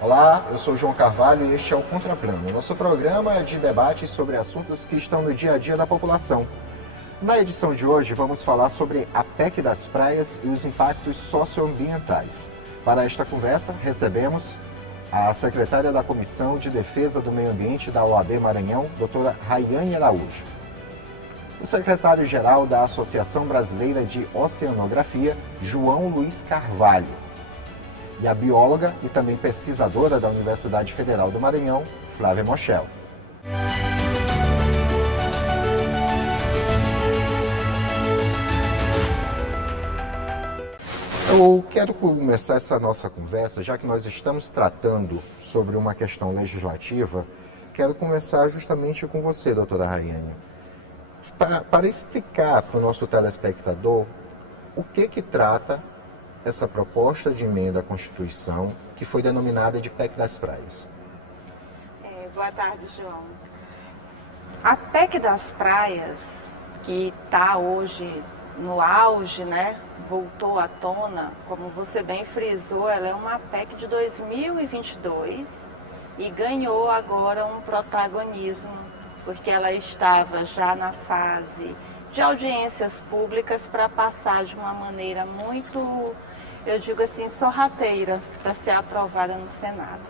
Olá, eu sou João Carvalho e este é o Contraplano. Nosso programa é de debate sobre assuntos que estão no dia a dia da população. Na edição de hoje vamos falar sobre a PEC das praias e os impactos socioambientais. Para esta conversa recebemos a secretária da Comissão de Defesa do Meio Ambiente da OAB Maranhão, doutora Raiane Araújo. O secretário-geral da Associação Brasileira de Oceanografia, João Luiz Carvalho. E a bióloga e também pesquisadora da Universidade Federal do Maranhão, Flávia Moschel. Eu quero começar essa nossa conversa, já que nós estamos tratando sobre uma questão legislativa, quero começar justamente com você, doutora Raiane, para explicar para o nosso telespectador o que trata essa proposta de emenda à Constituição que foi denominada de PEC das Praias. Boa tarde, João. A PEC das Praias, que está hoje no auge, né? Voltou à tona, como você bem frisou, ela é uma PEC de 2022 e ganhou agora um protagonismo, porque ela estava já na fase de audiências públicas para passar de uma maneira muito, eu digo assim, sorrateira para ser aprovada no Senado.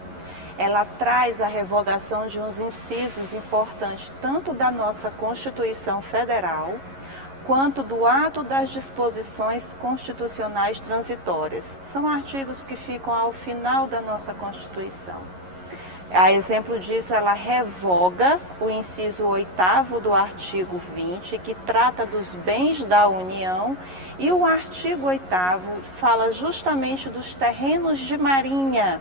Ela traz a revogação de uns incisos importantes, tanto da nossa Constituição Federal, quanto do ato das disposições constitucionais transitórias. São artigos que ficam ao final da nossa Constituição. A exemplo disso, ela revoga o inciso 8º do artigo 20, que trata dos bens da União, e o artigo 8º fala justamente dos terrenos de marinha,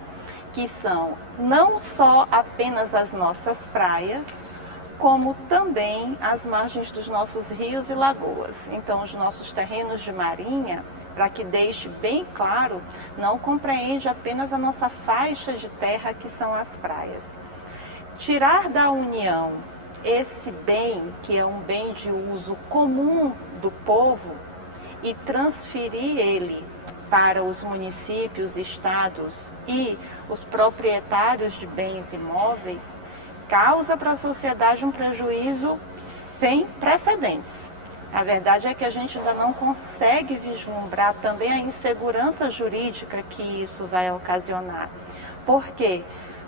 que são não só apenas as nossas praias, como também as margens dos nossos rios e lagoas. Então, os nossos terrenos de marinha, para que deixe bem claro, não compreende apenas a nossa faixa de terra, que são as praias. Tirar da União esse bem, que é um bem de uso comum do povo, e transferir ele para os municípios, estados e os proprietários de bens imóveis, causa para a sociedade um prejuízo sem precedentes. A verdade é que a gente ainda não consegue vislumbrar também a insegurança jurídica que isso vai ocasionar. Por quê?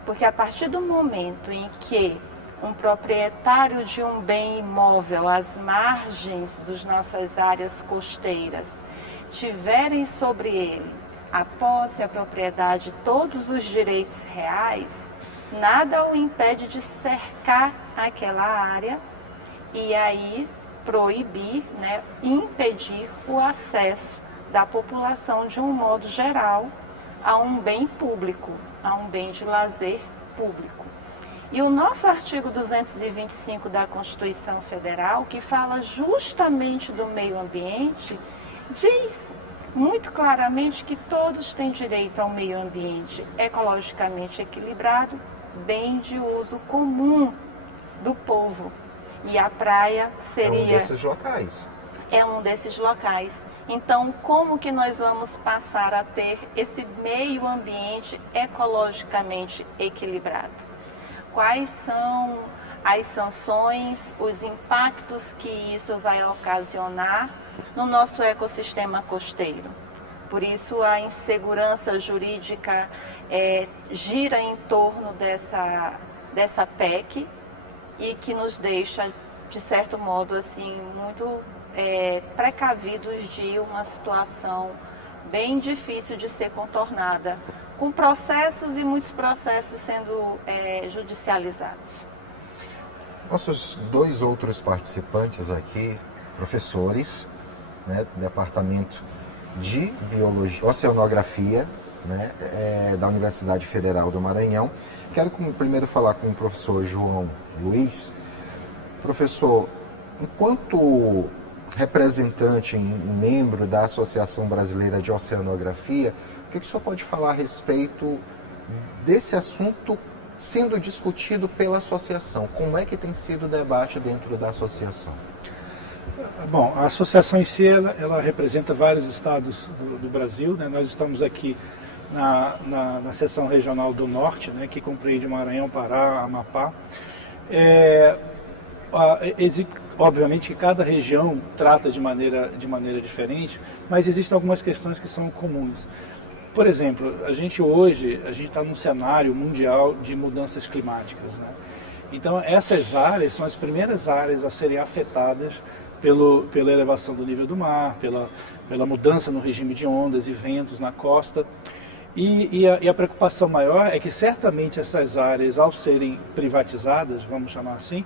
Porque a partir do momento em que um proprietário de um bem imóvel às margens das nossas áreas costeiras tiverem sobre ele a posse, a propriedade, todos os direitos reais, nada o impede de cercar aquela área e aí proibir, impedir o acesso da população de um modo geral a um bem público, a um bem de lazer público. E o nosso artigo 225 da Constituição Federal, que fala justamente do meio ambiente, diz muito claramente que todos têm direito ao meio ambiente ecologicamente equilibrado, bem de uso comum do povo. E a praia seria... É um desses locais. É um desses locais. Então, como que nós vamos passar a ter esse meio ambiente ecologicamente equilibrado? Quais são as sanções, os impactos que isso vai ocasionar no nosso ecossistema costeiro? Por isso, a insegurança jurídica gira em torno dessa PEC e que nos deixa, de certo modo, assim, muito precavidos de uma situação bem difícil de ser contornada, com processos e muitos processos sendo judicializados. Nossos dois outros participantes aqui, professores, Departamento de Biologia, Oceanografia, da Universidade Federal do Maranhão. Quero primeiro falar com o professor João Luiz. Professor, enquanto representante e membro da Associação Brasileira de Oceanografia, o que o senhor pode falar a respeito desse assunto sendo discutido pela associação? Como é que tem sido o debate dentro da associação? Bom, a associação em si, ela representa vários estados do Brasil, Nós estamos aqui na seção regional do Norte, né, que compreende Maranhão, Pará, Amapá. Obviamente que cada região trata de maneira diferente, mas existem algumas questões que são comuns. Por exemplo, a gente está num cenário mundial de mudanças climáticas, né? Então essas áreas são as primeiras áreas a serem afetadas pela elevação do nível do mar, pela mudança no regime de ondas e ventos na costa. E a preocupação maior é que certamente essas áreas, ao serem privatizadas, vamos chamar assim,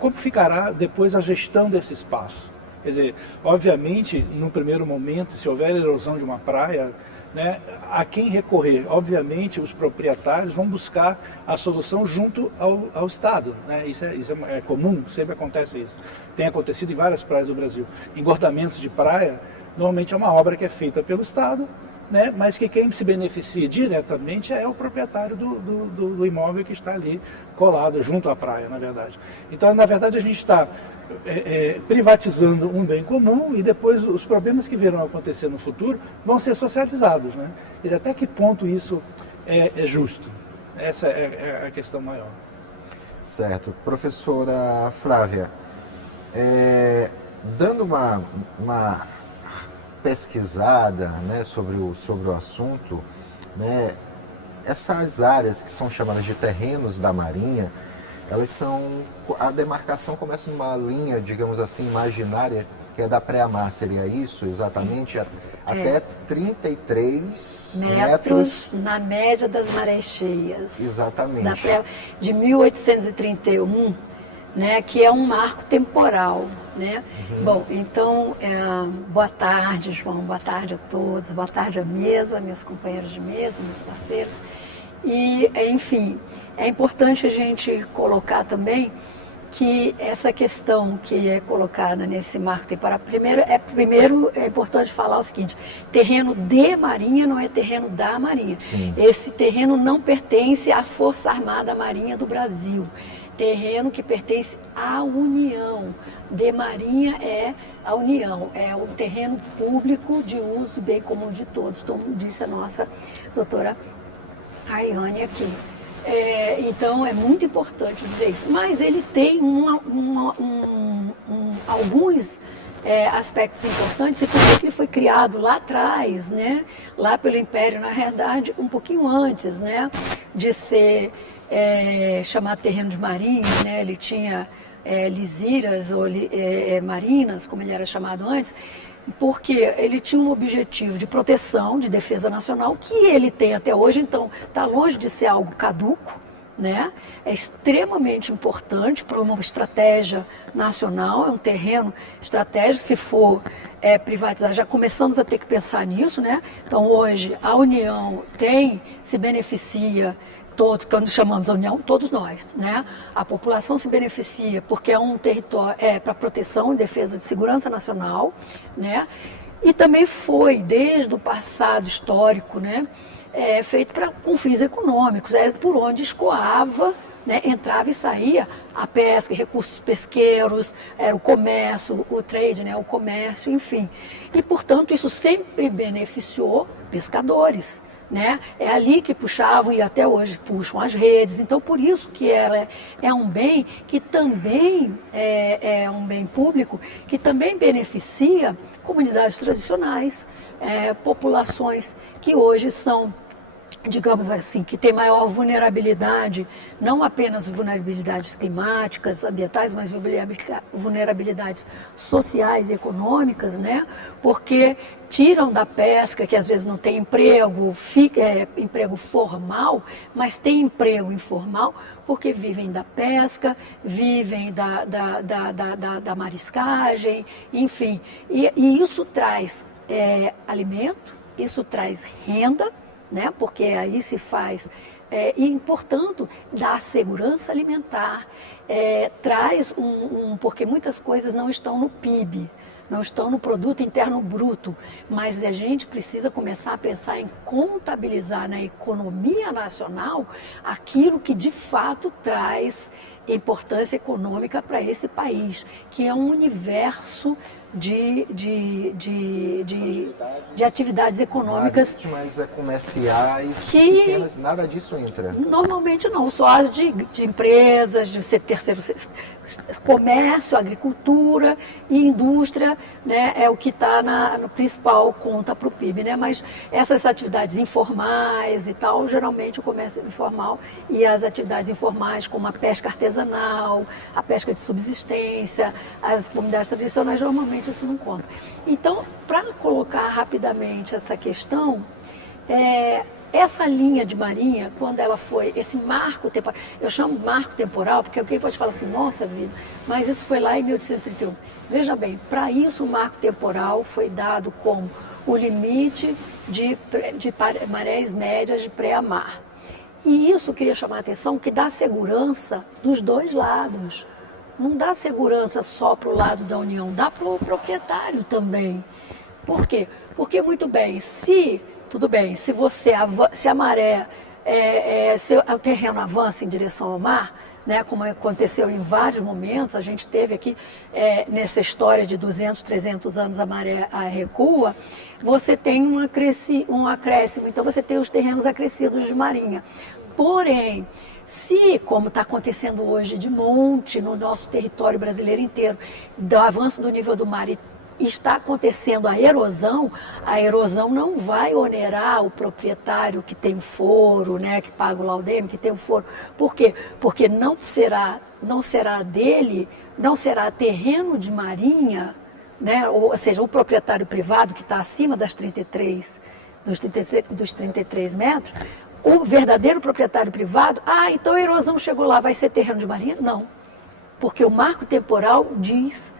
como ficará depois a gestão desse espaço? Quer dizer, obviamente, no primeiro momento, se houver erosão de uma praia, né, a quem recorrer? Obviamente, os proprietários vão buscar a solução junto ao Estado. Né? Isso é comum, sempre acontece isso. Tem acontecido em várias praias do Brasil. Engordamentos de praia, normalmente é uma obra que é feita pelo Estado, né, mas que quem se beneficia diretamente é o proprietário do imóvel que está ali colado junto à praia, na verdade. Então, na verdade, a gente está privatizando um bem comum e depois os problemas que virão acontecer no futuro vão ser socializados, né? E até que ponto isso é justo? Essa é a questão maior. Certo. Professora Flávia, dando uma pesquisada, né, sobre o assunto, né, essas áreas que são chamadas de terrenos da Marinha, a demarcação começa numa linha, digamos assim, imaginária, que é da pré-mar, seria isso exatamente? Até 33 metros na média das marés cheias. Exatamente. De 1831, né, que é um marco temporal. Né? Bom, então, boa tarde, João, boa tarde a todos, boa tarde à mesa, meus companheiros de mesa, meus parceiros. E, enfim, é importante a gente colocar também que essa questão que é colocada nesse marco temporal, primeiro é importante falar o seguinte: terreno de Marinha não é terreno da Marinha. Sim. Esse terreno não pertence à Força Armada Marinha do Brasil. Terreno que pertence à União. De Marinha é a União, é o terreno público de uso do bem comum de todos, como disse a nossa doutora Rayane aqui. Então é muito importante dizer isso, mas ele tem alguns aspectos importantes, e por que ele foi criado lá atrás, né? Lá pelo Império, na realidade, um pouquinho antes, né? De ser chamado terreno de marinha, né? Ele tinha lisiras ou marinas, como ele era chamado antes, porque ele tinha um objetivo de proteção, de defesa nacional, que ele tem até hoje, então está longe de ser algo caduco, né? É extremamente importante para uma estratégia nacional, é um terreno estratégico. Se for privatizar, já começamos a ter que pensar nisso, né? Então hoje a União se beneficia, todos, quando chamamos a União, todos nós, né? A população se beneficia porque é um território para proteção e defesa de segurança nacional, né? E também foi, desde o passado histórico, né? Feito com fins econômicos, por onde escoava, né? Entrava e saía a pesca, recursos pesqueiros, era o comércio, o trade, né? O comércio, enfim. E, portanto, isso sempre beneficiou pescadores. Né? É ali que puxavam e até hoje puxam as redes. Então, por isso que ela é um bem que também é um bem público, que também beneficia comunidades tradicionais, populações que hoje são, digamos assim, que tem maior vulnerabilidade, não apenas vulnerabilidades climáticas, ambientais, mas vulnerabilidades sociais e econômicas, né? Porque tiram da pesca, que às vezes não tem emprego, emprego formal, mas tem emprego informal, porque vivem da pesca, vivem da mariscagem, enfim. E isso traz alimento, isso traz renda, né? Porque aí se faz, e portanto dá segurança alimentar, traz porque muitas coisas não estão no PIB, não estão no produto interno bruto, mas a gente precisa começar a pensar em contabilizar na economia nacional aquilo que de fato traz importância econômica para esse país, que é um universo de atividades econômicas. Marítimas, comerciais, Que- pequenas, nada disso entra. Normalmente não, só as de empresas, de comércio, agricultura e indústria, né, é o que está no principal conta para o PIB, né? Mas essas atividades informais e tal, geralmente o comércio informal e as atividades informais como a pesca artesanal, a pesca de subsistência, as comunidades tradicionais, normalmente isso não conta. Então, para colocar rapidamente essa questão, essa linha de marinha, quando ela foi, esse marco temporal, eu chamo marco temporal, porque alguém pode falar assim, nossa vida, mas isso foi lá em 1831. Veja bem, para isso o marco temporal foi dado como o limite de marés médias de pré-mar. E isso eu queria chamar a atenção, que dá segurança dos dois lados. Não dá segurança só para o lado da União, dá para o proprietário também. Por quê? Porque, muito bem, tudo bem, se a maré, se o terreno avança em direção ao mar, né, como aconteceu em vários momentos, a gente teve aqui, nessa história de 200, 300 anos a maré recua, você tem um acréscimo, então você tem os terrenos acrescidos de marinha. Porém, como está acontecendo hoje de monte no nosso território brasileiro inteiro, do avanço do nível do mar e está acontecendo a erosão não vai onerar o proprietário que tem o foro, né, que paga o laudeme, que tem o foro. Por quê? Porque não será dele, não será terreno de marinha, né, ou seja, o proprietário privado que está acima dos 33 metros, o verdadeiro proprietário privado, então a erosão chegou lá, vai ser terreno de marinha? Não, porque o marco temporal diz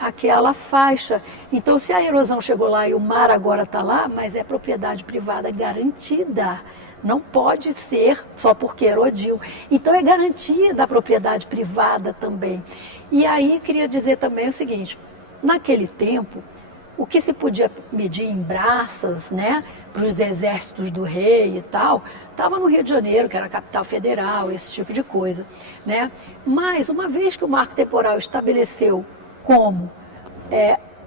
aquela faixa. Então, se a erosão chegou lá e o mar agora está lá, mas é propriedade privada garantida, não pode ser só porque erodiu. Então, é garantia da propriedade privada também. E aí, queria dizer também o seguinte, naquele tempo, o que se podia medir em braças, né, para os exércitos do rei e tal, estava no Rio de Janeiro, que era a capital federal, esse tipo de coisa, né? Mas, uma vez que o marco temporal estabeleceu como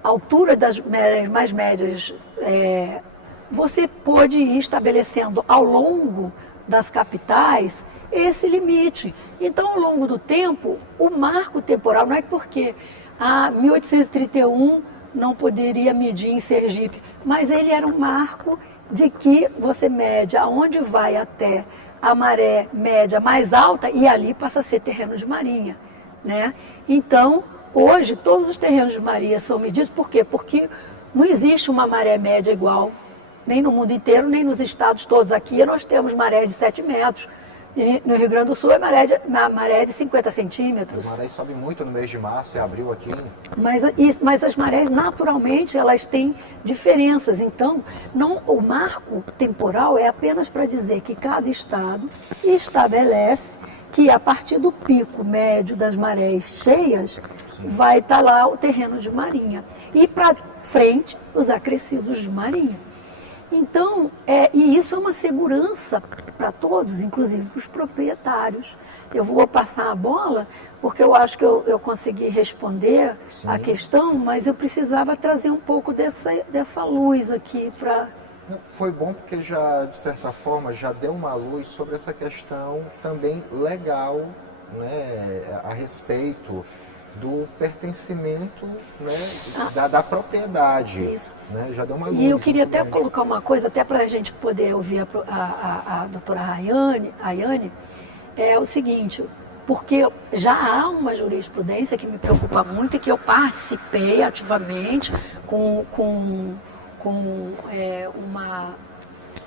a altura das marés mais médias, você pôde ir estabelecendo ao longo das capitais esse limite. Então, ao longo do tempo, o marco temporal, não é porque 1831 não poderia medir em Sergipe, mas ele era um marco de que você mede aonde vai até a maré média mais alta e ali passa a ser terreno de marinha, né? Então, hoje, todos os terrenos de marinha são medidos, por quê? Porque não existe uma maré média igual, nem no mundo inteiro, nem nos estados todos. Aqui nós temos maré de 7 metros, e no Rio Grande do Sul é maré de 50 centímetros. As marés sobem muito no mês de março e abril aqui. Mas as marés, naturalmente, elas têm diferenças. Então, o marco temporal é apenas para dizer que cada estado estabelece que a partir do pico médio das marés cheias, vai estar lá o terreno de marinha. E para frente, os acrescidos de marinha. Então, e isso é uma segurança para todos, inclusive para os proprietários. Eu vou passar a bola, porque eu acho que eu consegui responder a questão, mas eu precisava trazer um pouco dessa luz aqui para... Foi bom porque já, de certa forma, já deu uma luz sobre essa questão também legal, né, a respeito do pertencimento, né, da propriedade. Isso. Né, já deu uma luz. E eu queria até colocar uma coisa, até para a gente poder ouvir a doutora Rayane, é o seguinte, porque já há uma jurisprudência que me preocupa muito e que eu participei ativamente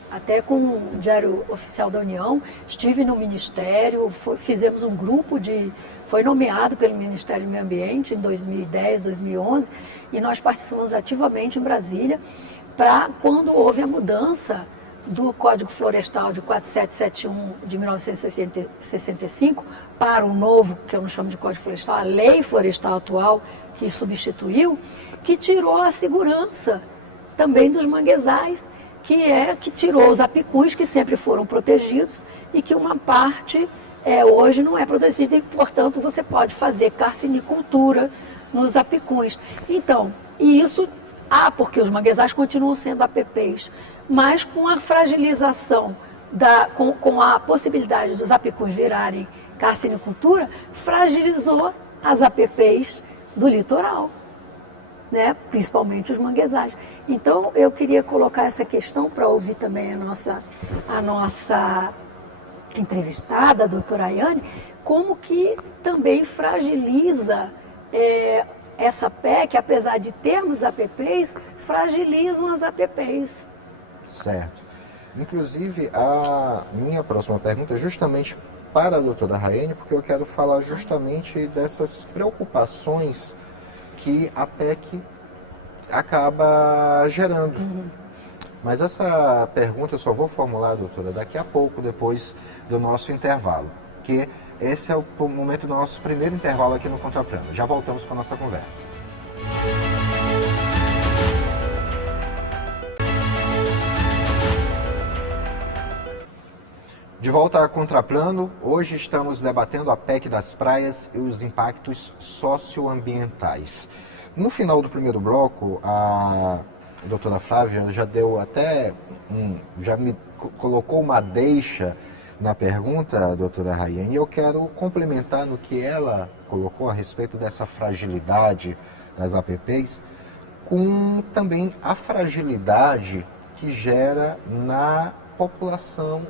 até com o Diário Oficial da União, estive no Ministério, fizemos um grupo foi nomeado pelo Ministério do Meio Ambiente em 2010, 2011, e nós participamos ativamente em Brasília para quando houve a mudança do Código Florestal de 4771 de 1965 para o novo, que eu não chamo de Código Florestal, a Lei Florestal atual, que substituiu, que tirou a segurança também dos manguezais, que tirou os apicuns, que sempre foram protegidos, e que uma parte hoje não é protegida, e, portanto, você pode fazer carcinicultura nos apicuns. Então, e isso, porque os manguezais continuam sendo APPs, mas com a fragilização, com a possibilidade dos apicuns virarem carcinicultura, fragilizou as APPs do litoral, né? Principalmente os manguezais. Então, eu queria colocar essa questão para ouvir também a nossa entrevistada, a doutora Ayane, como que também fragiliza essa PEC, apesar de termos APPs, fragilizam as APPs. Certo. Inclusive, a minha próxima pergunta é justamente para a doutora Raiane, porque eu quero falar justamente dessas preocupações que a PEC acaba gerando. Mas essa pergunta eu só vou formular, doutora, daqui a pouco, depois do nosso intervalo, que esse é o momento do nosso primeiro intervalo aqui no Contraplano. Já voltamos com a nossa conversa. De volta a Contraplano, hoje estamos debatendo a PEC das praias e os impactos socioambientais. No final do primeiro bloco, a doutora Flávia já deu até, já me colocou uma deixa na pergunta, doutora Raiane, e eu quero complementar no que ela colocou a respeito dessa fragilidade das APPs, com também a fragilidade que gera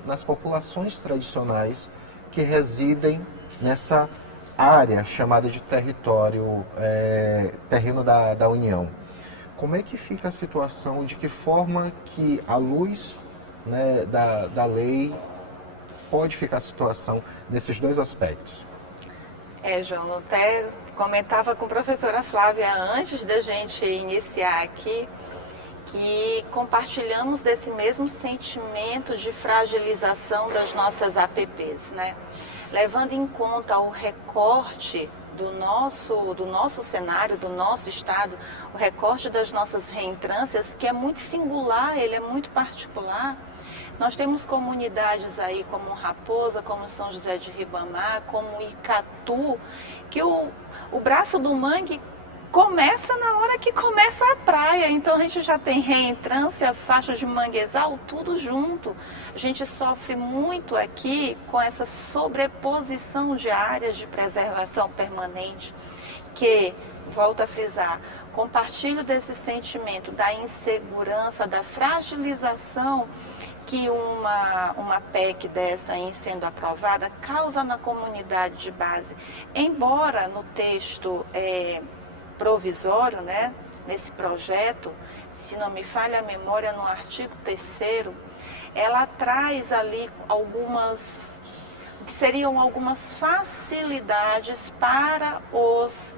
nas populações tradicionais que residem nessa área chamada de terreno da União. Como é que fica a situação, de que forma que, à luz, né, da lei, pode ficar a situação nesses dois aspectos? João, eu até comentava com a professora Flávia antes da gente iniciar aqui, que compartilhamos desse mesmo sentimento de fragilização das nossas APPs, né? Levando em conta o recorte do nosso cenário, do nosso estado, o recorte das nossas reentrâncias, que é muito singular, ele é muito particular. Nós temos comunidades aí como Raposa, como São José de Ribamar, como Icatu, que o braço do mangue começa na hora que começa a praia, então a gente já tem reentrância, faixa de manguezal, tudo junto. A gente sofre muito aqui com essa sobreposição de áreas de preservação permanente, que, volto a frisar, compartilho desse sentimento da insegurança, da fragilização que uma PEC dessa, em sendo aprovada, causa na comunidade de base. Embora no texto provisório, né, nesse projeto, se não me falha a memória, no artigo 3º, ela traz ali que seriam algumas facilidades para os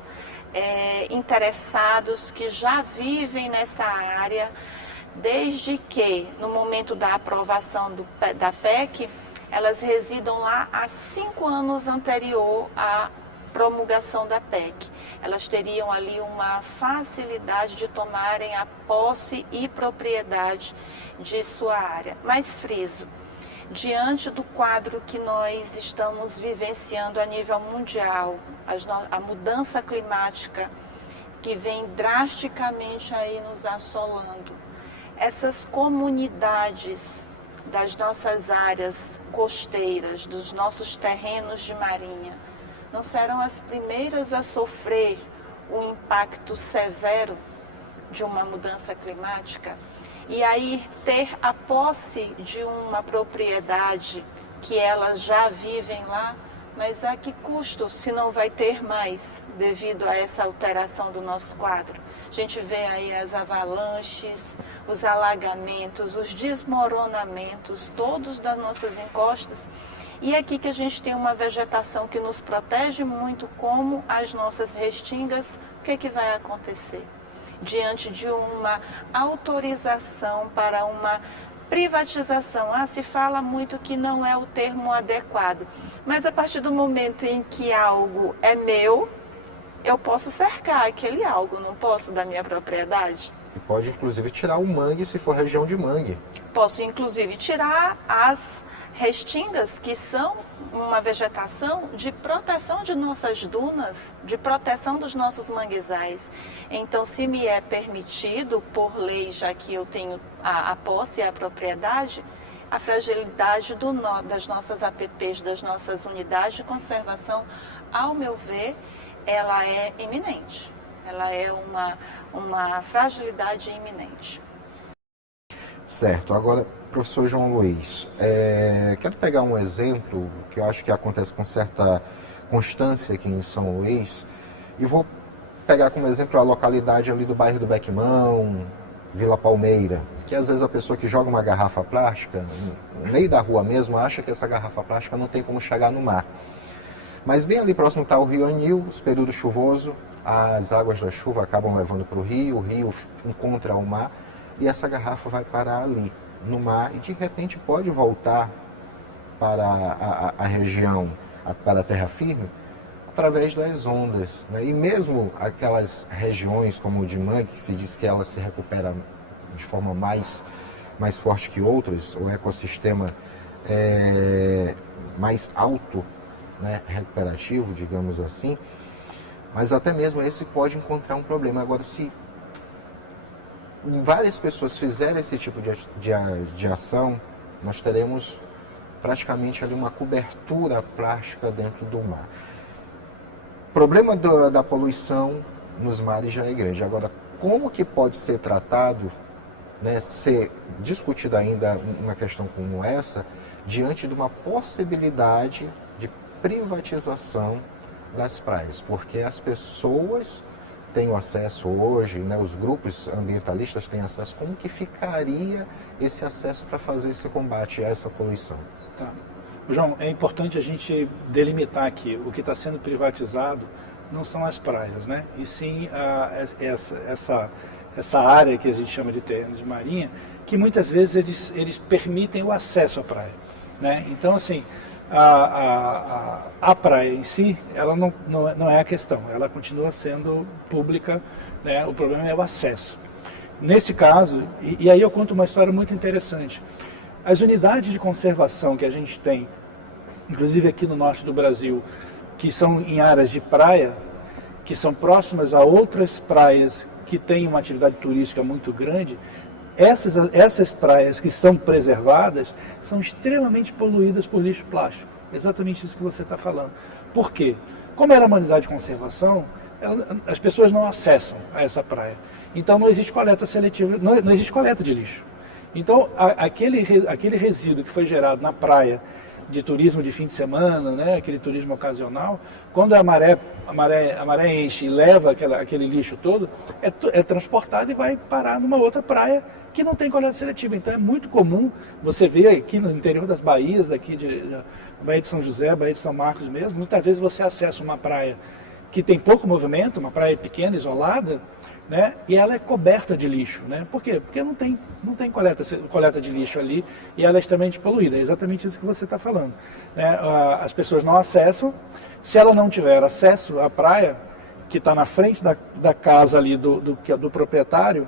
interessados que já vivem nessa área, desde que, no momento da aprovação da PEC, elas residam lá há 5 anos anterior à promulgação da PEC. Elas teriam ali uma facilidade de tomarem a posse e propriedade de sua área. Mas friso, diante do quadro que nós estamos vivenciando a nível mundial, a mudança climática que vem drasticamente aí nos assolando, essas comunidades das nossas áreas costeiras, dos nossos terrenos de marinha, não serão as primeiras a sofrer o impacto severo de uma mudança climática? E aí ter a posse de uma propriedade que elas já vivem lá, mas a que custo, se não vai ter mais devido a essa alteração do nosso quadro? A gente vê aí as avalanches, os alagamentos, os desmoronamentos, todos das nossas encostas. E aqui que a gente tem uma vegetação que nos protege muito, como as nossas restingas, o que vai acontecer? Diante de uma autorização para uma privatização, se fala muito que não é o termo adequado, mas a partir do momento em que algo é meu, eu posso cercar aquele algo, não posso, da minha propriedade? E pode inclusive tirar o mangue se for região de mangue. Posso inclusive tirar as restingas, que são uma vegetação de proteção de nossas dunas, de proteção dos nossos manguezais. Então, se me é permitido, por lei, já que eu tenho a posse e a propriedade, a fragilidade das nossas APPs, das nossas unidades de conservação, ao meu ver, ela é iminente. Ela é uma fragilidade iminente. Certo. Agora, professor João Luiz, quero pegar um exemplo que eu acho que acontece com certa constância aqui em São Luís e vou pegar como exemplo a localidade ali do bairro do Bequimão, Vila Palmeira, que às vezes a pessoa que joga uma garrafa plástica no meio da rua mesmo acha que essa garrafa plástica não tem como chegar no mar. Mas bem ali próximo está o Rio Anil, os períodos chuvosos, as águas da chuva acabam levando para o rio encontra o mar e essa garrafa vai parar ali no mar e de repente pode voltar para a região, para a terra firme, através das ondas, né? E mesmo aquelas regiões como o de mangue, que se diz que ela se recupera de forma mais forte que outras, o ecossistema mais alto, né, recuperativo, digamos assim, mas até mesmo esse pode encontrar um problema. Agora, se várias pessoas fizerem esse tipo de ação, nós teremos praticamente ali uma cobertura plástica dentro do mar. O problema da poluição nos mares já é grande. Agora, como que pode ser tratado, né, ser discutido ainda uma questão como essa, diante de uma possibilidade de privatização das praias? Porque as pessoas têm o acesso hoje, né, os grupos ambientalistas têm acesso. Como que ficaria esse acesso para fazer esse combate a essa poluição? Tá. João, é importante a gente delimitar aqui, o que está sendo privatizado não são as praias, né? E sim essa área que a gente chama de terreno de marinha, que muitas vezes eles permitem o acesso à praia, né? Então, assim, a praia em si, ela não é a questão, ela continua sendo pública, né? O problema é o acesso. Nesse caso, e aí eu conto uma história muito interessante. As unidades de conservação que a gente tem, inclusive aqui no norte do Brasil, que são em áreas de praia, que são próximas a outras praias que têm uma atividade turística muito grande, essas praias que são preservadas são extremamente poluídas por lixo plástico. Exatamente isso que você está falando. Por quê? Como era uma unidade de conservação, as pessoas não acessam a essa praia. Então não existe coleta seletiva, não existe coleta de lixo. Então, aquele resíduo que foi gerado na praia de turismo de fim de semana, né, aquele turismo ocasional, quando a maré enche e leva aquele lixo todo, é transportado e vai parar numa outra praia que não tem coleta seletiva. Então, é muito comum você ver aqui no interior das baías, aqui Baía de São José, Baía de São Marcos mesmo, muitas vezes você acessa uma praia que tem pouco movimento, uma praia pequena, isolada, né? E ela é coberta de lixo, né? Por quê? Porque não tem coleta de lixo ali e ela é extremamente poluída. É exatamente isso que você está falando, né? As pessoas não acessam. Se ela não tiver acesso à praia, que está na frente da casa ali do proprietário,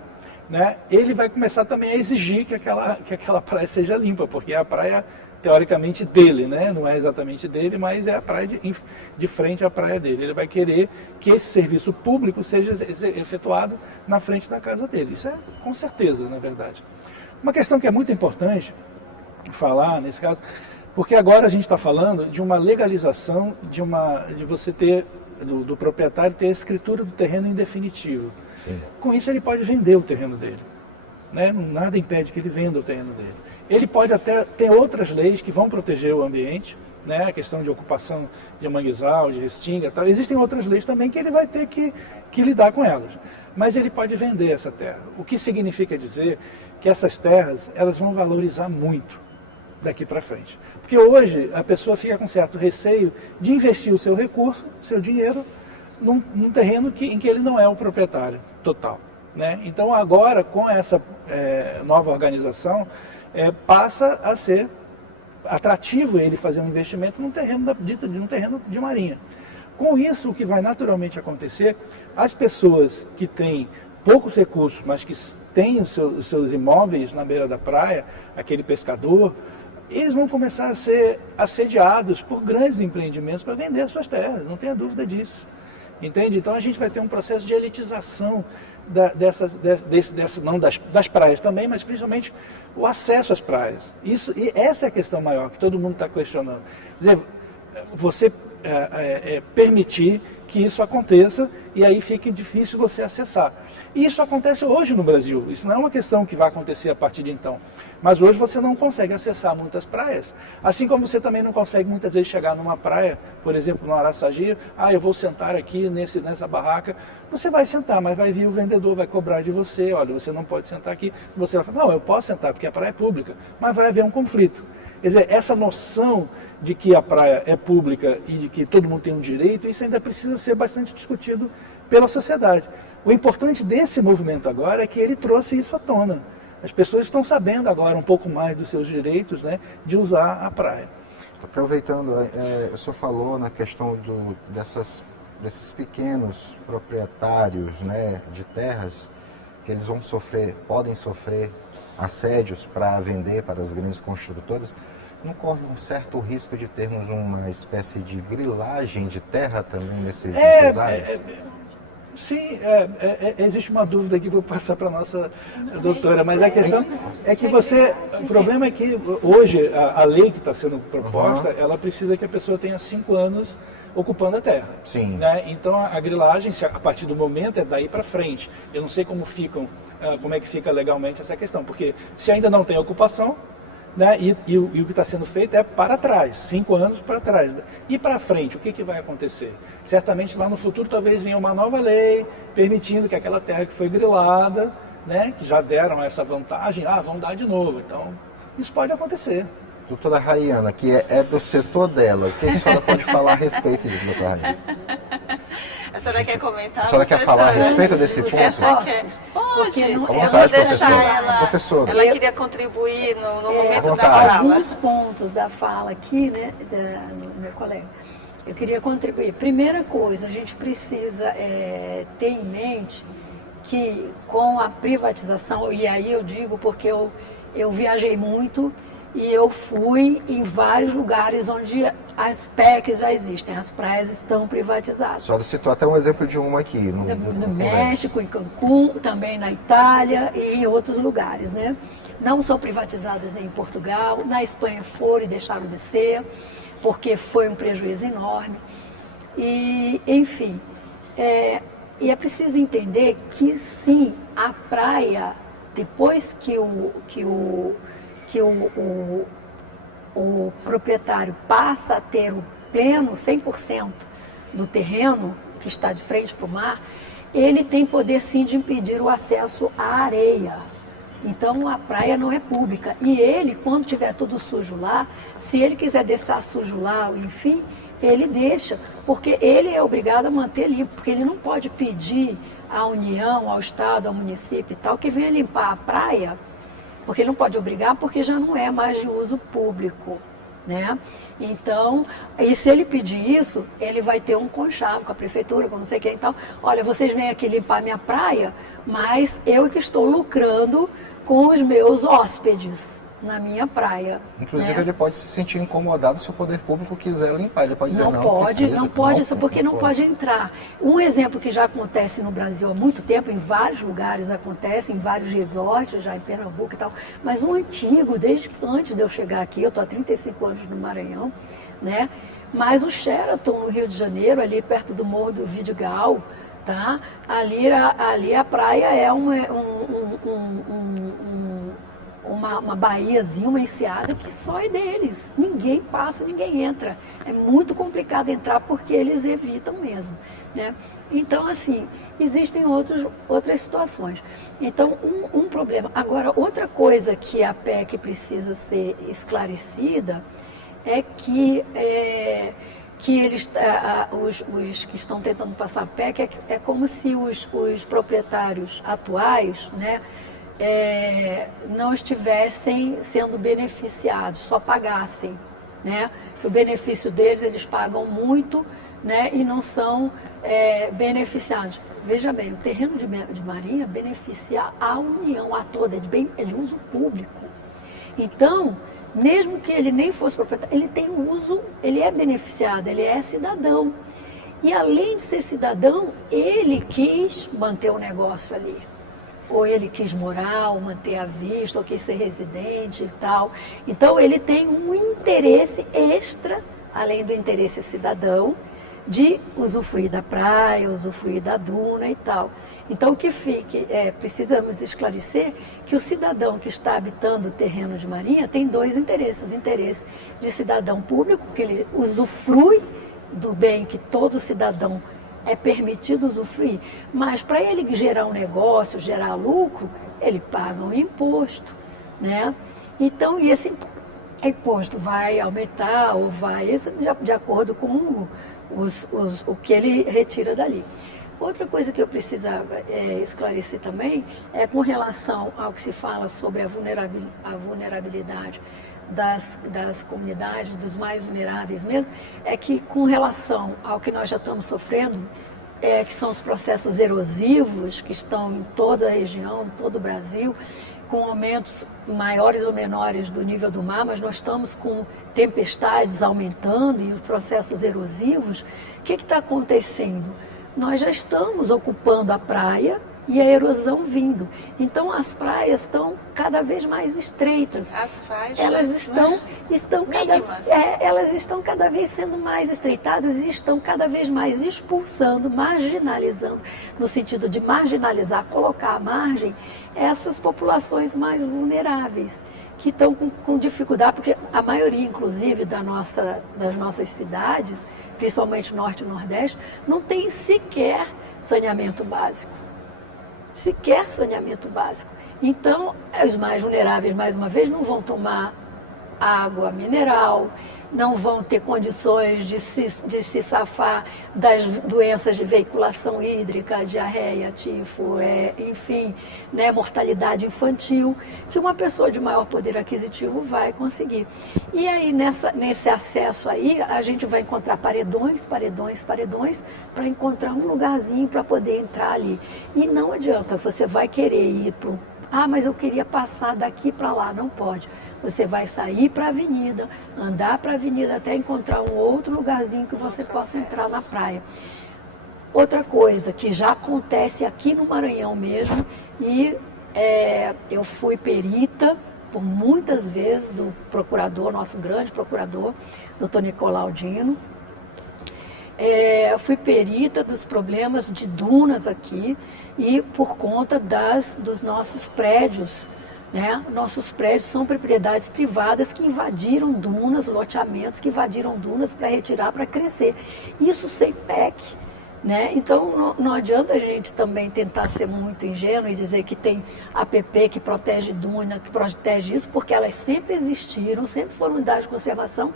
né? Ele vai começar também a exigir que aquela praia seja limpa, porque é a praia teoricamente dele, né? Não é exatamente dele, mas é a praia de frente à praia dele. Ele vai querer que esse serviço público seja efetuado na frente da casa dele. Isso é com certeza, na verdade. Uma questão que é muito importante falar nesse caso, porque agora a gente está falando de uma legalização de você ter, do proprietário ter a escritura do terreno em definitivo. Sim. Com isso ele pode vender o terreno dele, né? Nada impede que ele venda o terreno dele. Ele pode até ter outras leis que vão proteger o ambiente, né? A questão de ocupação de manguezal, de restinga, tal. Existem outras leis também que ele vai ter que lidar com elas. Mas ele pode vender essa terra. O que significa dizer que essas terras elas vão valorizar muito daqui para frente. Porque hoje a pessoa fica com certo receio de investir o seu recurso, seu dinheiro, num terreno em que ele não é o proprietário total, né? Então agora, com essa nova organização, passa a ser atrativo ele fazer um investimento num terreno de marinha. Com isso, o que vai naturalmente acontecer, as pessoas que têm poucos recursos, mas que têm os seus imóveis na beira da praia, aquele pescador, eles vão começar a ser assediados por grandes empreendimentos para vender suas terras, não tenha dúvida disso. Entende? Então a gente vai ter um processo de elitização não das praias também, mas principalmente o acesso às praias. E essa é a questão maior que todo mundo está questionando. Quer dizer, você permitir que isso aconteça e aí fique difícil você acessar. E isso acontece hoje no Brasil, isso não é uma questão que vai acontecer a partir de então. Mas hoje você não consegue acessar muitas praias, assim como você também não consegue muitas vezes chegar numa praia, por exemplo, no Araçagi, eu vou sentar aqui nessa barraca. Você vai sentar, mas vai vir o vendedor, vai cobrar de você, olha, você não pode sentar aqui. Você vai falar, não, eu posso sentar porque a praia é pública, mas vai haver um conflito. Quer dizer, essa noção de que a praia é pública e de que todo mundo tem um direito, isso ainda precisa ser bastante discutido pela sociedade. O importante desse movimento agora é que ele trouxe isso à tona. As pessoas estão sabendo agora um pouco mais dos seus direitos, né, de usar a praia. Aproveitando, o senhor falou na questão desses pequenos proprietários, né, de terras, que eles podem sofrer assédios para vender para as grandes construtoras. Não corre um certo risco de termos uma espécie de grilagem de terra também nessas áreas? Sim, existe uma dúvida que vou passar para a nossa doutora, mas a questão é que o problema é que hoje a lei que está sendo proposta, ela precisa que a pessoa tenha 5 anos ocupando a terra. Sim. Né? Então a grilagem, a partir do momento, é daí para frente. Eu não sei como é que fica legalmente essa questão, porque se ainda não tem ocupação, né, e o que está sendo feito é para trás, 5 anos para trás. E para frente, o que vai acontecer? Certamente lá no futuro talvez venha uma nova lei permitindo que aquela terra que foi grilada, né, que já deram essa vantagem, vão dar de novo. Então, isso pode acontecer. Doutora Rayana, que é do setor dela, o que a senhora pode falar a respeito disso, doutora Rayana? A senhora quer comentar? A senhora quer falar a respeito desse ponto? Pode. À vontade, professora. Professora. Ela queria contribuir no momento da fala. Alguns pontos da fala aqui, né, do meu colega. Eu queria contribuir. Primeira coisa, a gente precisa ter em mente que com a privatização, e aí eu digo porque eu viajei muito e eu fui em vários lugares onde as PECs já existem, as praias estão privatizadas. A senhora citou até um exemplo de uma aqui. No México, em Cancún, também na Itália e em outros lugares, né? Não são privatizadas nem em Portugal, na Espanha foram e deixaram de ser, porque foi um prejuízo enorme. E, enfim, e é preciso entender que sim, a praia, depois que o proprietário passa a ter o pleno 100% do terreno que está de frente para o mar, ele tem poder sim de impedir o acesso à areia. Então a praia não é pública. E ele, quando tiver tudo sujo lá, se ele quiser deixar sujo lá, enfim, ele deixa, porque ele é obrigado a manter limpo, porque ele não pode pedir à União, ao Estado, ao município e tal, que venha limpar a praia, porque ele não pode obrigar, porque já não é mais de uso público, né? Então, e se ele pedir isso, ele vai ter um conchavo com a prefeitura, com não sei quem e tal. Olha, vocês vêm aqui limpar minha praia, mas eu que estou lucrando com os meus hóspedes na minha praia. Inclusive, né? Ele pode se sentir incomodado se o poder público quiser limpar. Ele pode dizer, não pode, porque não pode entrar. Um exemplo que já acontece no Brasil há muito tempo, em vários lugares acontece, em vários resorts, já em Pernambuco e tal, mas um antigo, desde antes de eu chegar aqui, eu estou há 35 anos no Maranhão, né? Mas o Sheraton, no Rio de Janeiro, ali perto do Morro do Vidigal, tá? Ali a praia é uma baiazinha, uma enseada que só é deles. Ninguém passa, ninguém entra. É muito complicado entrar porque eles evitam mesmo, né? Então, assim, existem outras situações. Então, um problema. Agora, outra coisa que a PEC precisa ser esclarecida é que eles, os que estão tentando passar a PEC, é como se os proprietários atuais, né, não estivessem sendo beneficiados, só pagassem, né? Que o benefício deles, eles pagam muito, né, e não são beneficiados. Veja bem, o terreno de marinha beneficia a União a toda, é de uso público. Então, mesmo que ele nem fosse proprietário, ele tem uso, ele é beneficiado, ele é cidadão. E além de ser cidadão, ele quis manter o negócio ali. Ou ele quis morar, ou manter a vista, ou quis ser residente e tal. Então, ele tem um interesse extra, além do interesse cidadão, de usufruir da praia, usufruir da duna e tal. Então, o que precisamos esclarecer que o cidadão que está habitando o terreno de marinha tem dois interesses. O interesse de cidadão público, que ele usufrui do bem que todo cidadão é permitido usufruir, mas para ele gerar um negócio, gerar lucro, ele paga um imposto, né? Então, e esse imposto vai aumentar ou vai, de acordo com o que ele retira dali. Outra coisa que eu precisava esclarecer também é com relação ao que se fala sobre a vulnerabilidade das comunidades, dos mais vulneráveis mesmo, é que com relação ao que nós já estamos sofrendo, que são os processos erosivos que estão em toda a região, em todo o Brasil, com aumentos maiores ou menores do nível do mar, mas nós estamos com tempestades aumentando e os processos erosivos. O que está acontecendo? Nós já estamos ocupando a praia e a erosão vindo. Então as praias estão cada vez mais estreitas. As faixas, elas elas estão cada vez sendo mais estreitadas e estão cada vez mais expulsando, marginalizando, no sentido de marginalizar, colocar à margem essas populações mais vulneráveis, que estão com dificuldade, porque a maioria, inclusive, das nossas cidades, principalmente Norte e Nordeste, não tem sequer saneamento básico. Sequer saneamento básico. Então, os mais vulneráveis, mais uma vez, não vão tomar água mineral, não vão ter condições de se safar das doenças de veiculação hídrica, diarreia, tifo, enfim, né, mortalidade infantil, que uma pessoa de maior poder aquisitivo vai conseguir. E aí, nesse acesso aí, a gente vai encontrar paredões, para encontrar um lugarzinho para poder entrar ali. E não adianta, você vai querer ir para mas eu queria passar daqui para lá. Não pode. Você vai sair para a avenida, andar para a avenida até encontrar um outro lugarzinho que você possa entrar na praia. Outra coisa que já acontece aqui no Maranhão mesmo, e eu fui perita por muitas vezes do procurador, nosso grande procurador, doutor Nicolau Dino. Fui perita dos problemas de dunas aqui e por conta dos nossos prédios, né? Nossos prédios são propriedades privadas que invadiram dunas, loteamentos que invadiram dunas para retirar, para crescer. Isso sem PEC, né? Então não adianta a gente também tentar ser muito ingênuo e dizer que tem APP que protege duna, que protege isso, porque elas sempre existiram, sempre foram unidades de conservação.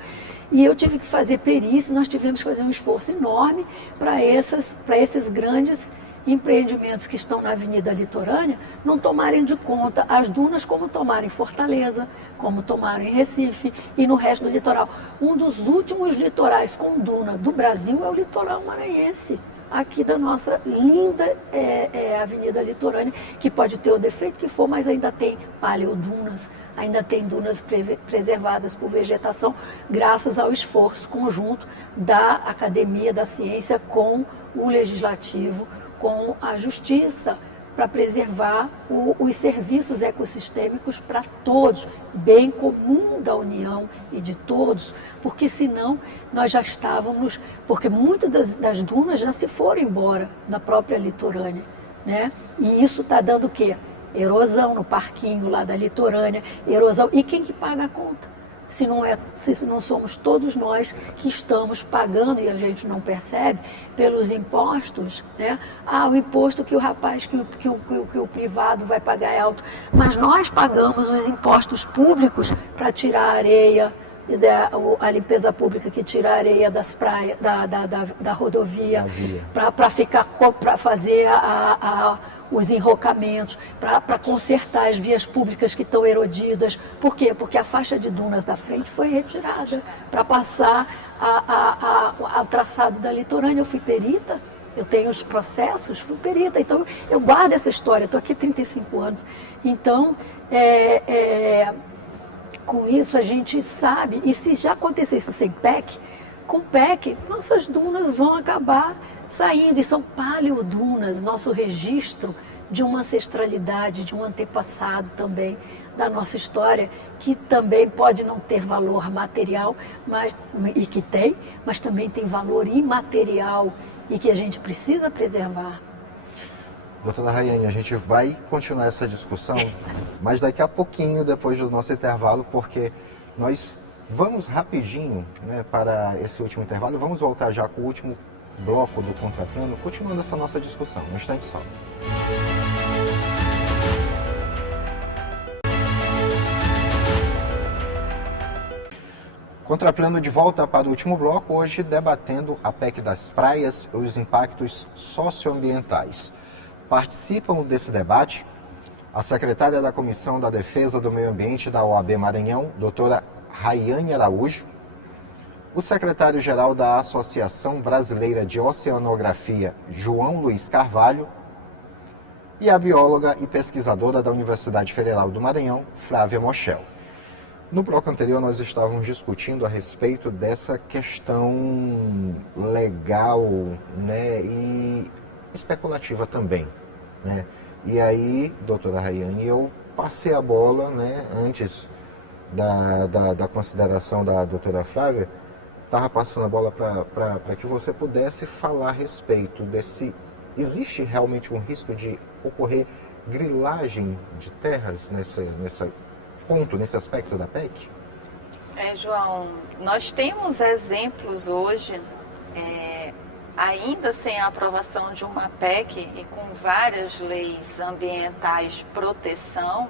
E eu tive que fazer perícia, nós tivemos que fazer um esforço enorme para esses grandes empreendimentos que estão na Avenida Litorânea não tomarem de conta as dunas como tomaram em Fortaleza, como tomaram em Recife e no resto do litoral. Um dos últimos litorais com duna do Brasil é o litoral maranhense, aqui da nossa linda Avenida Litorânea, que pode ter o defeito que for, mas ainda tem paleodunas, ainda tem dunas preservadas por vegetação, graças ao esforço conjunto da Academia da Ciência com o Legislativo, com a Justiça, para preservar os serviços ecossistêmicos para todos, bem comum da União e de todos, porque senão nós já estávamos, porque muitas das dunas já se foram embora da própria litorânea, né? E isso está dando o quê? Erosão no parquinho lá da litorânea, erosão. E quem que paga a conta? Se não somos todos nós que estamos pagando, e a gente não percebe, pelos impostos, né? O imposto que o rapaz, que o privado vai pagar é alto, mas nós pagamos os impostos públicos para tirar a areia, a limpeza pública que tira a areia das praias, da rodovia, para fazer os enrocamentos, para consertar as vias públicas que estão erodidas. Por quê? Porque a faixa de dunas da frente foi retirada para passar ao traçado da litorânea. Eu fui perita, Eu tenho os processos, fui perita, então eu guardo essa história, estou aqui há 35 anos. Então, com isso a gente sabe, e se já acontecer isso sem PEC, com PEC, nossas dunas vão acabar saindo, e são paleodunas, nosso registro de uma ancestralidade, de um antepassado também da nossa história, que também pode não ter valor material, e que tem, mas também tem valor imaterial e que a gente precisa preservar. Doutora Rayane, a gente vai continuar essa discussão, mas daqui a pouquinho, depois do nosso intervalo, porque nós vamos rapidinho, né, para esse último intervalo, vamos voltar já com o último bloco do Contraplano, continuando essa nossa discussão. Um instante só. Contraplano de volta para o último bloco, hoje debatendo a PEC das praias e os impactos socioambientais. Participam desse debate a secretária da Comissão da Defesa do Meio Ambiente da OAB Maranhão, doutora Rayane Araújo, o secretário-geral da Associação Brasileira de Oceanografia, João Luiz Carvalho, e a bióloga e pesquisadora da Universidade Federal do Maranhão, Flávia Moschel. No bloco anterior, nós estávamos discutindo a respeito dessa questão legal, né, e especulativa também, né? E aí, doutora Rayane, eu passei a bola, né, antes da consideração da doutora Flávia, estava passando a bola para que você pudesse falar a respeito desse... Existe realmente um risco de ocorrer grilagem de terras nesse aspecto da PEC? João, nós temos exemplos hoje, ainda sem a aprovação de uma PEC e com várias leis ambientais de proteção,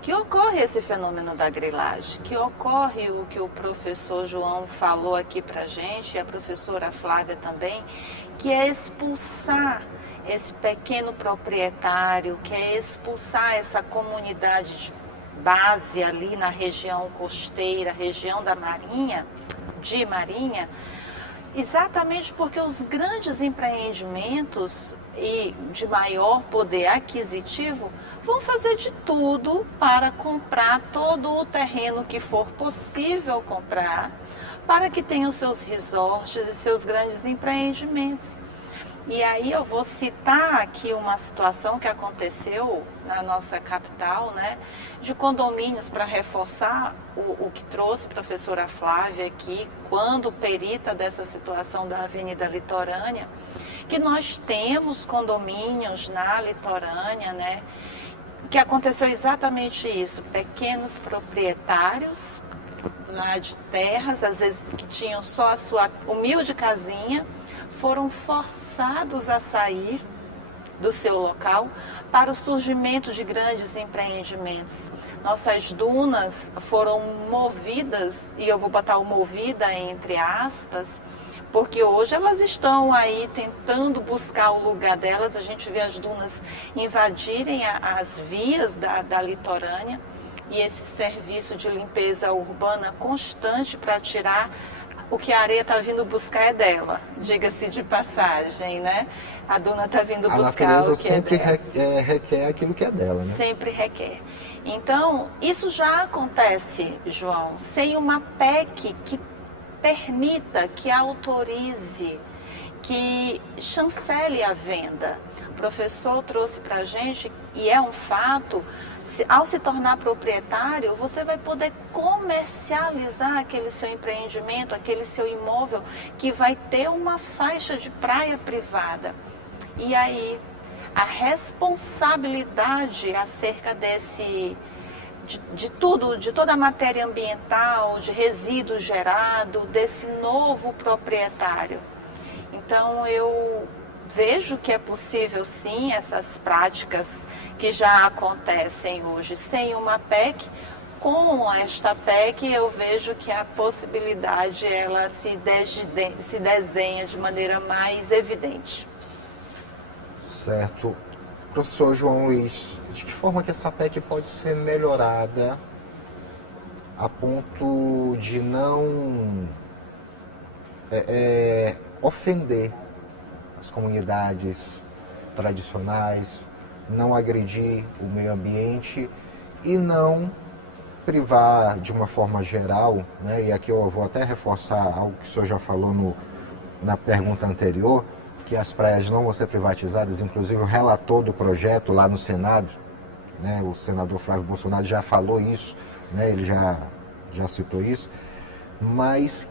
que ocorre esse fenômeno da grilagem, que ocorre o que o professor João falou aqui para gente, e a professora Flávia também, que é expulsar esse pequeno proprietário, que é expulsar essa comunidade de base ali na região costeira, região da Marinha, exatamente porque os grandes empreendimentos e de maior poder aquisitivo vão fazer de tudo para comprar todo o terreno que for possível comprar, para que tenham seus resorts e seus grandes empreendimentos. E aí eu vou citar aqui uma situação que aconteceu na nossa capital, né, de condomínios, para reforçar o que trouxe a professora Flávia aqui, quando perita dessa situação da Avenida Litorânea, que nós temos condomínios na Litorânea, né, que aconteceu exatamente isso, pequenos proprietários lá de terras, às vezes que tinham só a sua humilde casinha, foram forçados a sair do seu local para o surgimento de grandes empreendimentos. Nossas dunas foram movidas, e eu vou botar o movida entre aspas, porque hoje elas estão aí tentando buscar o lugar delas. A gente vê as dunas invadirem as vias da litorânea, e esse serviço de limpeza urbana constante para tirar o que a areia está vindo buscar é dela, diga-se de passagem, né? A duna está vindo buscar o que é dela. A natureza sempre requer aquilo que é dela, né? Sempre requer. Então, isso já acontece, João, sem uma PEC que permita, que autorize, que chancele a venda. O professor trouxe para a gente, e é um fato, ao se tornar proprietário, você vai poder comercializar aquele seu empreendimento, aquele seu imóvel, que vai ter uma faixa de praia privada. E aí, a responsabilidade acerca de tudo, de toda a matéria ambiental, de resíduo gerado, desse novo proprietário. Então, eu vejo que é possível, sim, essas práticas que já acontecem hoje sem uma PEC. Com esta PEC, eu vejo que a possibilidade ela se desenha de maneira mais evidente. Certo. Professor João Luiz, de que forma que essa PEC pode ser melhorada a ponto de não ofender as comunidades tradicionais, não agredir o meio ambiente e não privar de uma forma geral, né, e aqui eu vou até reforçar algo que o senhor já falou na pergunta anterior, que as praias não vão ser privatizadas, inclusive o relator do projeto lá no Senado, né, o senador Flávio Bolsonaro já falou isso, né, ele já citou isso, mas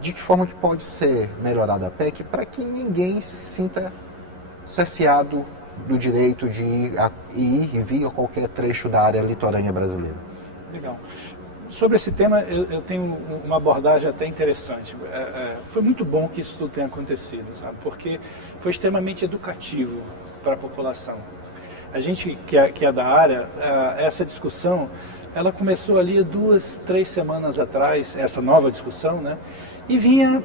de que forma que pode ser melhorada a PEC para que ninguém se sinta cerceado do direito de ir e vir a qualquer trecho da área litorânea brasileira? Legal. Sobre esse tema, eu tenho uma abordagem até interessante. Foi muito bom que isso tudo tenha acontecido, sabe? Porque foi extremamente educativo para a população. A gente que é da área, essa discussão, ela começou ali 2, 3 semanas atrás, essa nova discussão, né? E vinha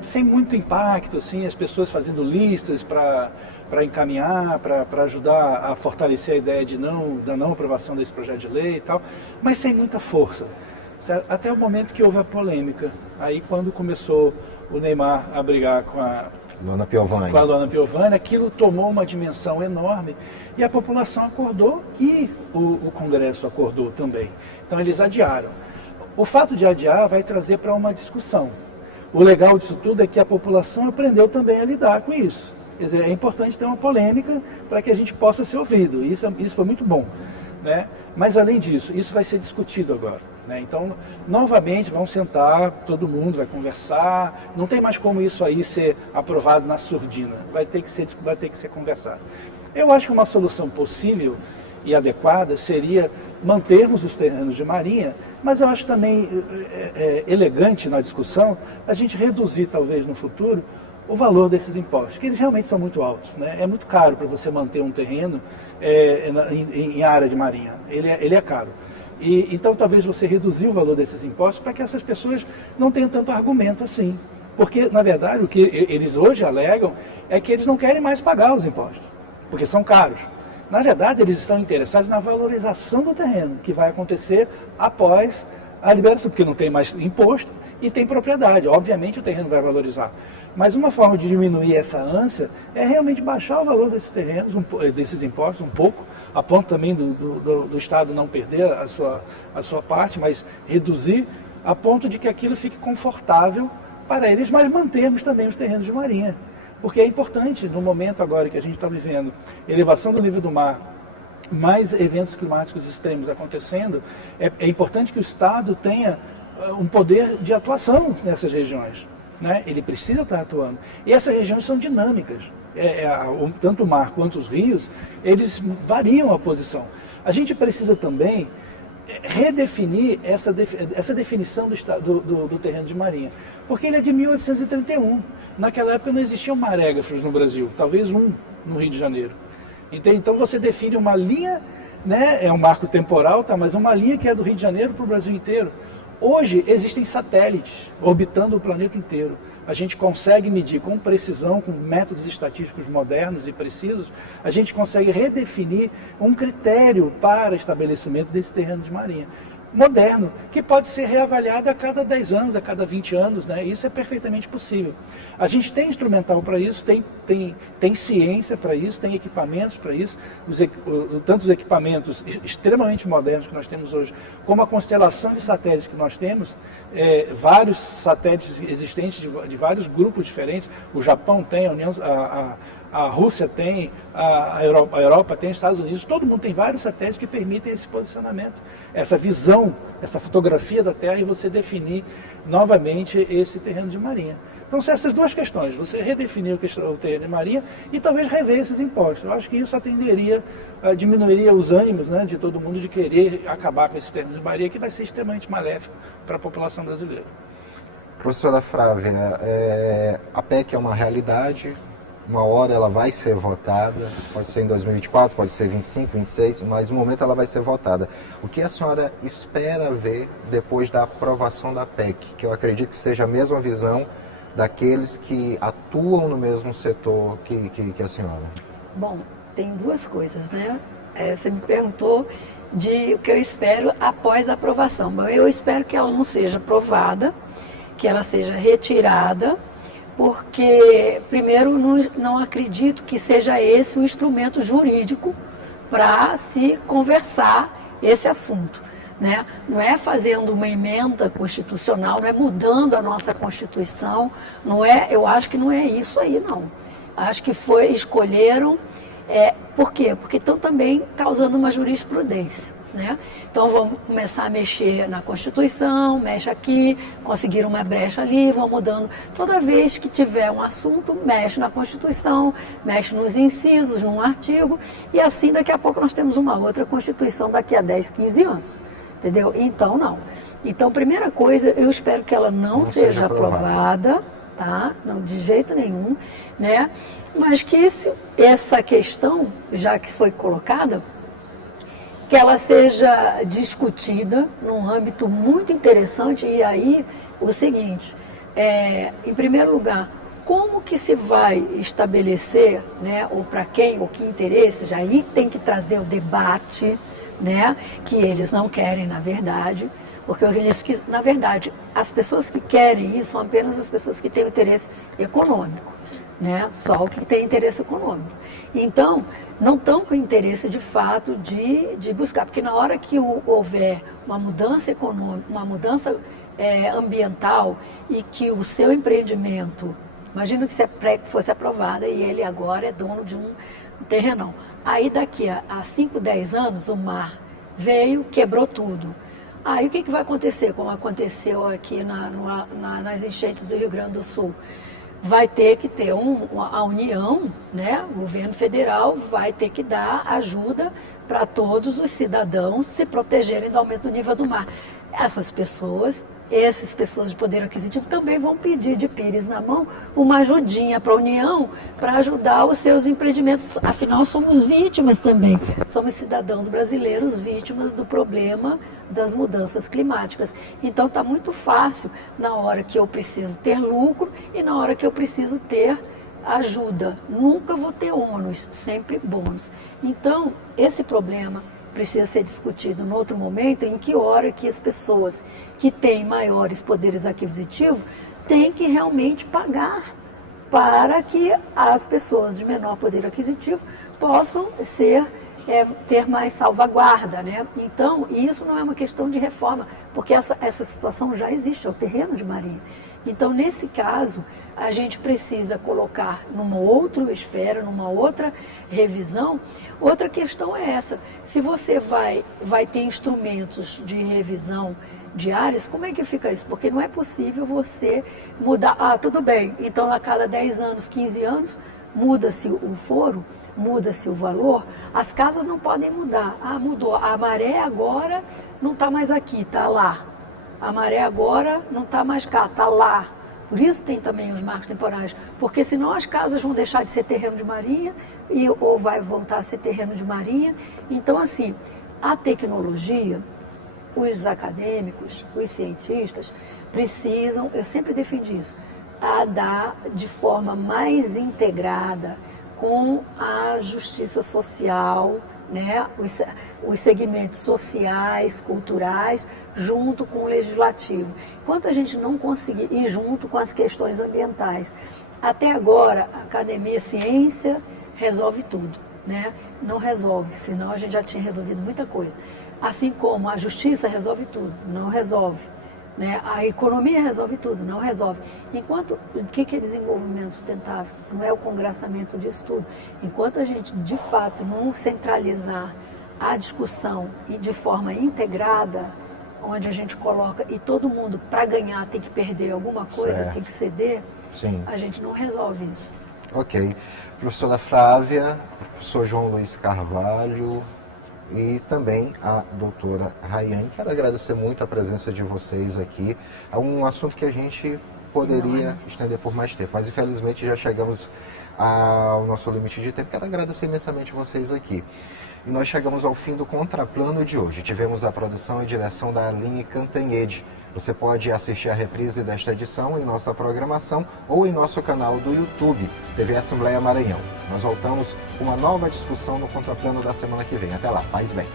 sem muito impacto, assim, as pessoas fazendo listas para encaminhar, para ajudar a fortalecer a ideia da não aprovação desse projeto de lei e tal, mas sem muita força. Até o momento que houve a polêmica. Aí quando começou o Neymar a brigar com a Luana Piovani, aquilo tomou uma dimensão enorme e a população acordou e o Congresso acordou também. Então eles adiaram. O fato de adiar vai trazer para uma discussão. O legal disso tudo é que a população aprendeu também a lidar com isso. Quer dizer, é importante ter uma polêmica para que a gente possa ser ouvido. Isso foi muito bom, né? Mas além disso, isso vai ser discutido agora, né? Então, novamente, vão sentar, todo mundo vai conversar. Não tem mais como isso aí ser aprovado na surdina. Vai ter que ser conversado. Eu acho que uma solução possível e adequada seria mantermos os terrenos de marinha, mas eu acho também elegante na discussão a gente reduzir, talvez no futuro, o valor desses impostos, que eles realmente são muito altos, né? É muito caro para você manter um terreno em área de marinha, ele é caro. Então talvez você reduzir o valor desses impostos para que essas pessoas não tenham tanto argumento assim. Porque, na verdade, o que eles hoje alegam é que eles não querem mais pagar os impostos, porque são caros. Na verdade, eles estão interessados na valorização do terreno, que vai acontecer após a liberação, porque não tem mais imposto e tem propriedade. Obviamente o terreno vai valorizar. Mas uma forma de diminuir essa ânsia é realmente baixar o valor desses terrenos, desses impostos um pouco, a ponto também do Estado não perder a sua parte, mas reduzir a ponto de que aquilo fique confortável para eles, mas mantermos também os terrenos de marinha. Porque é importante, no momento agora que a gente está vivendo, elevação do nível do mar, mais eventos climáticos extremos acontecendo, é importante que o Estado tenha um poder de atuação nessas regiões, né? Ele precisa estar atuando. E essas regiões são dinâmicas. Tanto o mar quanto os rios, eles variam a posição. A gente precisa também redefinir essa definição do terreno de marinha, porque ele é de 1831. Naquela época não existiam marégrafos no Brasil, talvez um no Rio de Janeiro. Então você define uma linha, né, é um marco temporal, tá, mas uma linha que é do Rio de Janeiro para o Brasil inteiro. Hoje existem satélites orbitando o planeta inteiro. A gente consegue medir com precisão, com métodos estatísticos modernos e precisos, a gente consegue redefinir um critério para estabelecimento desse terreno de marinha. Moderno, que pode ser reavaliado a cada 10 anos, a cada 20 anos, né? Isso é perfeitamente possível. A gente tem instrumental para isso, tem ciência para isso, tem equipamentos para isso, tantos equipamentos extremamente modernos que nós temos hoje, como a constelação de satélites que nós temos, vários satélites existentes de vários grupos diferentes. O Japão tem, a Rússia tem, a Europa tem, os Estados Unidos, todo mundo tem vários satélites que permitem esse posicionamento, essa visão, essa fotografia da Terra e você definir novamente esse terreno de marinha. Então são essas duas questões, você redefinir o terreno de marinha e talvez rever esses impostos. Eu acho que isso diminuiria os ânimos, né, de todo mundo de querer acabar com esse terreno de marinha, que vai ser extremamente maléfico para a população brasileira. Professora Flávia, a PEC é uma realidade. Uma hora ela vai ser votada, pode ser em 2024, pode ser 25, 26, mas no momento ela vai ser votada. O que a senhora espera ver depois da aprovação da PEC? Que eu acredito que seja a mesma visão daqueles que atuam no mesmo setor que a senhora. Bom, tem duas coisas, né? Você me perguntou de o que eu espero após a aprovação. Bom, eu espero que ela não seja aprovada, que ela seja retirada, porque, primeiro, não acredito que seja esse o instrumento jurídico para se conversar esse assunto, né? Não é fazendo uma emenda constitucional, não é mudando a nossa Constituição, não é, eu acho que não é isso aí, não. Acho que escolheram, por quê? Porque estão também causando uma jurisprudência. Né? Então vão começar a mexer na Constituição, mexe aqui, conseguiram uma brecha ali, vão mudando. Toda vez que tiver um assunto, mexe na Constituição, mexe nos incisos, num artigo, e assim daqui a pouco nós temos uma outra Constituição daqui a 10, 15 anos. Entendeu? Então não. Então, primeira coisa, eu espero que ela não seja aprovada, tá? Não, de jeito nenhum, né? Mas que essa questão, já que foi colocada, que ela seja discutida num âmbito muito interessante. E aí, o seguinte, em primeiro lugar, como que se vai estabelecer, né, ou para quem, ou que interesse, já aí tem que trazer o debate, né, que eles não querem, na verdade, porque eles, na verdade, as pessoas que querem isso são apenas as pessoas que têm o interesse econômico, né, só o que tem interesse econômico. Então, não estão com interesse de fato de buscar, porque na hora que houver uma mudança econômica, uma mudança ambiental e que o seu empreendimento, imagina que fosse aprovada e ele agora é dono de um terrenão. Aí daqui a 5, 10 anos o mar veio, quebrou tudo. Aí o que vai acontecer, como aconteceu aqui nas enchentes do Rio Grande do Sul? Vai ter que ter a União, né? O governo federal vai ter que dar ajuda para todos os cidadãos se protegerem do aumento do nível do mar. Essas pessoas de poder aquisitivo também vão pedir de pires na mão uma ajudinha para a União para ajudar os seus empreendimentos. Afinal, somos vítimas também. Somos cidadãos brasileiros vítimas do problema das mudanças climáticas. Então, está muito fácil na hora que eu preciso ter lucro e na hora que eu preciso ter ajuda. Nunca vou ter ônus, sempre bônus. Então, esse problema precisa ser discutido em outro momento, em que hora que as pessoas que têm maiores poderes aquisitivos têm que realmente pagar para que as pessoas de menor poder aquisitivo possam ter mais salvaguarda, né? Então, isso não é uma questão de reforma, porque essa situação já existe, é o terreno de marinha. Então, nesse caso, a gente precisa colocar numa outra esfera, numa outra revisão. Outra questão é essa, se você vai ter instrumentos de revisão diárias, como é que fica isso? Porque não é possível você mudar, tudo bem, então a cada 10 anos, 15 anos, muda-se o foro, muda-se o valor, as casas não podem mudar. Mudou, a maré agora não está mais aqui, está lá. A maré agora não está mais cá, está lá. Por isso tem também os marcos temporais, porque senão as casas vão deixar de ser terreno de marinha ou vai voltar a ser terreno de marinha. Então, assim, a tecnologia, os acadêmicos, os cientistas precisam, eu sempre defendi isso, dar de forma mais integrada com a justiça social, né, os segmentos sociais, culturais, junto com o legislativo. Enquanto a gente não conseguir ir junto com as questões ambientais, até agora a academia ciência resolve tudo, né? Não resolve, senão a gente já tinha resolvido muita coisa. Assim como a justiça resolve tudo, não resolve. Né? A economia resolve tudo, não resolve. Enquanto, o que é desenvolvimento sustentável? Não é o congraçamento disso tudo. Enquanto a gente, de fato, não centralizar a discussão e de forma integrada, onde a gente coloca, e todo mundo, para ganhar, tem que perder alguma coisa, certo, tem que ceder, sim, a gente não resolve isso. Ok. Professora Flávia, professor João Luiz Carvalho, e também a doutora Rayane. Quero agradecer muito a presença de vocês aqui. É um assunto que a gente poderia estender por mais tempo, mas infelizmente já chegamos ao nosso limite de tempo. Quero agradecer imensamente vocês aqui. E nós chegamos ao fim do Contraplano de hoje. Tivemos a produção e direção da Aline Cantanhede. Você pode assistir a reprise desta edição em nossa programação ou em nosso canal do YouTube, TV Assembleia Maranhão. Nós voltamos com uma nova discussão no Contraplano da semana que vem. Até lá, paz bem.